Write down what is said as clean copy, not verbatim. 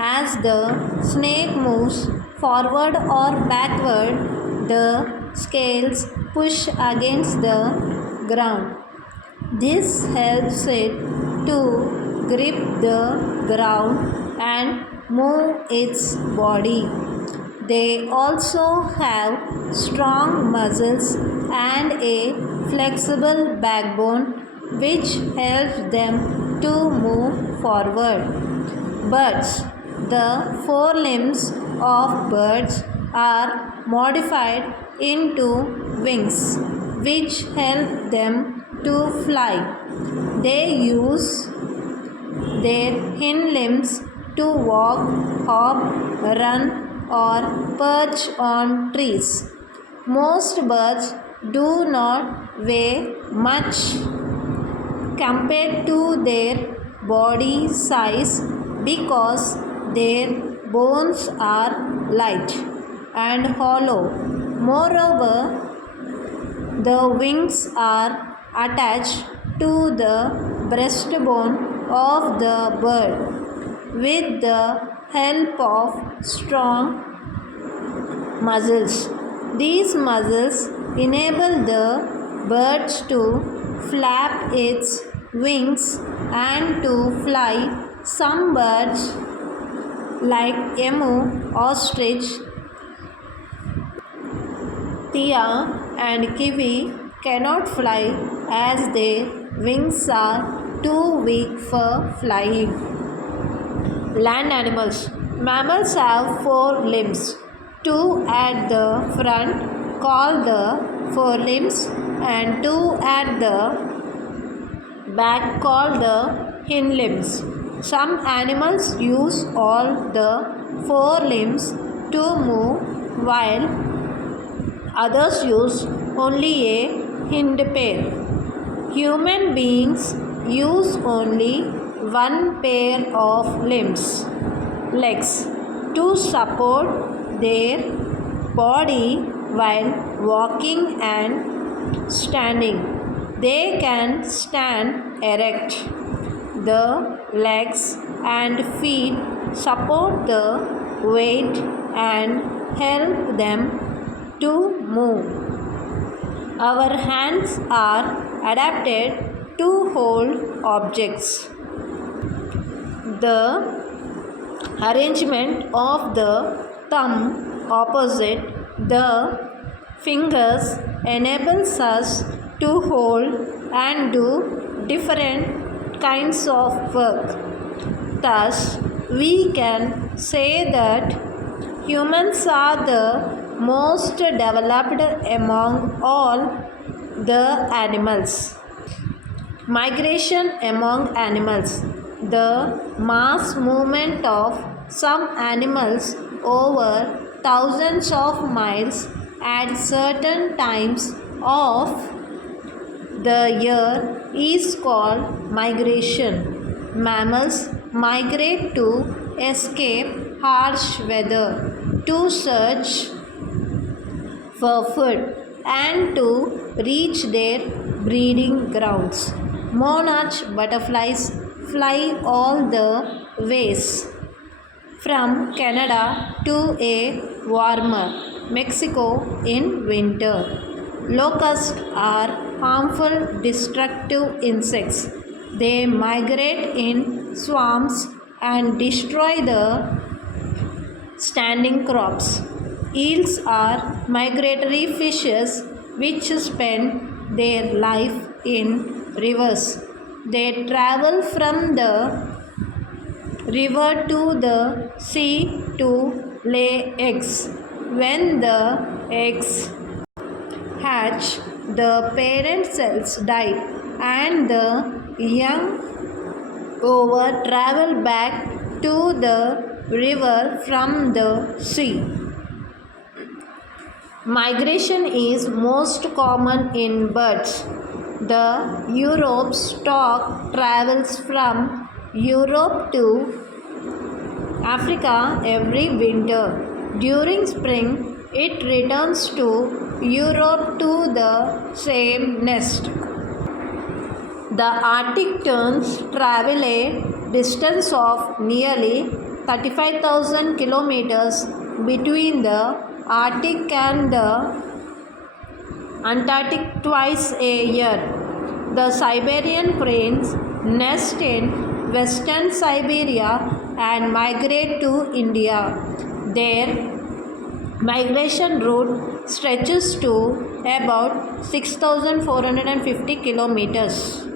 As the snake moves forward or backward, the scales push against the ground. This helps it to grip the ground and move its body. They also have strong muscles and a flexible backbone which helps them to move forward. Birds. The forelimbs of birds are modified into wings which help them to fly. They use their hind limbs to walk, hop, run, or perch on trees. Most birds do not weigh much compared to their body size because their bones are light and hollow. Moreover, the wings are attached to the breastbone of the bird with the help of strong muscles. These muscles enable the birds to flap its wings and to fly. Some birds like emu, ostrich, thea and kiwi cannot fly as their wings are too weak for flying. Land animals. Mammals have four limbs. Two at the front called the forelimbs and two at the back called the hind limbs. Some animals use all the four limbs to move while others use only a hind pair. Human beings use only one pair of legs, to support their body while walking and standing. They can stand erect. The legs and feet support the weight and help them to move. Our hands are adapted to hold objects. The arrangement of the thumb opposite the fingers enables us to hold and do different kinds of work. Thus, we can say that humans are the most developed among all the animals. Migration among animals. The mass movement of some animals over thousands of miles at certain times of the year is called migration. Mammals migrate to escape harsh weather, to search for food, and to reach their breeding grounds. Monarch butterflies fly all the ways from Canada to a warmer Mexico in winter. Locusts are harmful, destructive insects. They migrate in swarms and destroy the standing crops. Eels are migratory fishes which spend their life in rivers. They travel from the river to the sea to lay eggs. When the eggs hatch, the parent cells die and the young travel back to the river from the sea. Migration is most common in birds. The Europe stork travels from Europe to Africa every winter. During spring, it returns to Europe to the same nest. The Arctic terns travel a distance of nearly 35,000 kilometers between the Arctic and the Antarctic twice a year. The Siberian cranes nest in western Siberia and migrate to India. Their migration route stretches to about 6,450 kilometers.